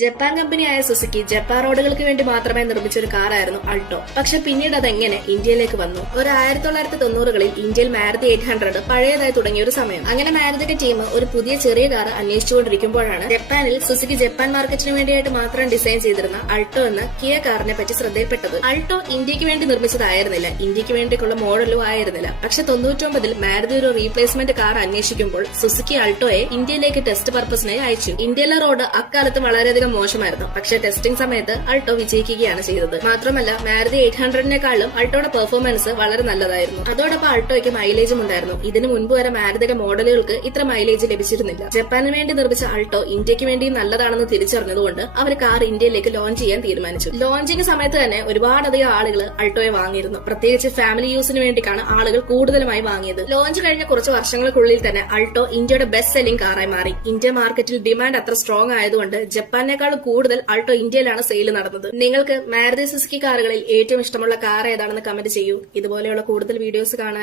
Japan കമ്പനിയായ Suzuki Japan റോഡുകൾക്ക് വേണ്ടി മാത്രമേ നിർമ്മിച്ച ഒരു കാറായിരുന്നു അൾട്ടോ. പക്ഷെ പിന്നീട് അതെങ്ങനെ ഇന്ത്യയിലേക്ക് വന്നു? ഒരു 1990കളിൽ ഇന്ത്യയിൽ മാരുതി 800 പഴയതായി തുടങ്ങിയ ഒരു സമയം. അങ്ങനെ മാരുതിയുടെ ടീം ഒരു പുതിയ ചെറിയ കാർ അന്വേഷിച്ചുകൊണ്ടിരിക്കുമ്പോഴാണ് ജപ്പാനിൽ സുസുക്കി ജപ്പാൻ മാർക്കറ്റിന് വേണ്ടിയായിട്ട് മാത്രം ഡിസൈൻ ചെയ്തിരുന്ന അൾട്ടോ എന്ന കിയ കാറിനെ പറ്റി ശ്രദ്ധയിൽപ്പെട്ടത്. അൾട്ടോ ഇന്ത്യക്ക് വേണ്ടി നിർമ്മിച്ചതായിരുന്നില്ല, ഇന്ത്യക്ക് വേണ്ടിയുള്ള മോഡലും ആയിരുന്നില്ല. പക്ഷെ 99ൽ മാരുതി ഒരു റീപ്ലേസ്മെന്റ് കാർ അന്വേഷിക്കുമ്പോൾ സുസുക്കി അൾട്ടോയെ ഇന്ത്യയിലേക്ക് ടെസ്റ്റ് പർപ്പസിനായി അയച്ചു. ഇന്ത്യയിലെ റോഡ് അക്കാലത്ത് വളരെയധികം മോശമായിരുന്നു. പക്ഷെ ടെസ്റ്റിംഗ് സമയത്ത് അൾട്ടോ വിജയിക്കുകയാണ് ചെയ്തത്. മാത്രമല്ല മാരുതി 800-നെക്കാളും അൾട്ടോയുടെ പെർഫോമൻസ് വളരെ നല്ലതായിരുന്നു. അതോടൊപ്പം അൾട്ടോയ്ക്ക് മൈലേജും ഉണ്ടായിരുന്നു. ഇതിനു മുൻപ് വരെ മാരുതിയുടെ മോഡലുകൾക്ക് ഇത്ര മൈലേജ് ലഭിച്ചിരുന്നില്ല. ജപ്പാനിന് വേണ്ടി നിർമ്മിച്ച അൾട്ടോ ഇന്ത്യക്ക് വേണ്ടി നല്ലതാണെന്ന് തിരിച്ചറിഞ്ഞതുകൊണ്ട് അവർ കാർ ഇന്ത്യയിലേക്ക് ലോഞ്ച് ചെയ്യാൻ തീരുമാനിച്ചു. ലോഞ്ചിങ് സമയത്ത് തന്നെ ഒരുപാടധികം ആളുകൾ അൾട്ടോയെ വാങ്ങിയിരുന്നു. പ്രത്യേകിച്ച് ഫാമിലി യൂസിന് വേണ്ടിയിട്ടാണ് ആളുകൾ കൂടുതലുമായി വാങ്ങിയത്. ലോഞ്ച് കഴിഞ്ഞ കുറച്ച് വർഷങ്ങൾക്കുള്ളിൽ തന്നെ അൾട്ടോ ഇന്ത്യയുടെ ബെസ്റ്റ് സെല്ലിംഗ് കാറായി മാറി. ഇന്ത്യ മാർക്കറ്റിൽ ഡിമാൻഡ് അത്ര സ്ട്രോങ് ആയതുകൊണ്ട് ജപ്പാനേക്കാൾ കൂടുതൽ അൾട്ടോ ഇന്ത്യയിലാണ് സെയിൽ നടന്നത്. നിങ്ങൾക്ക് മാരുതി സുസുക്കി കാറുകളിൽ ഏറ്റവും ഇഷ്ടമുള്ള കാർ ഏതാണെന്ന് കമന്റ് ചെയ്യൂ. ഇതുപോലെയുള്ള കൂടുതൽ വീഡിയോസ് കാണാൻ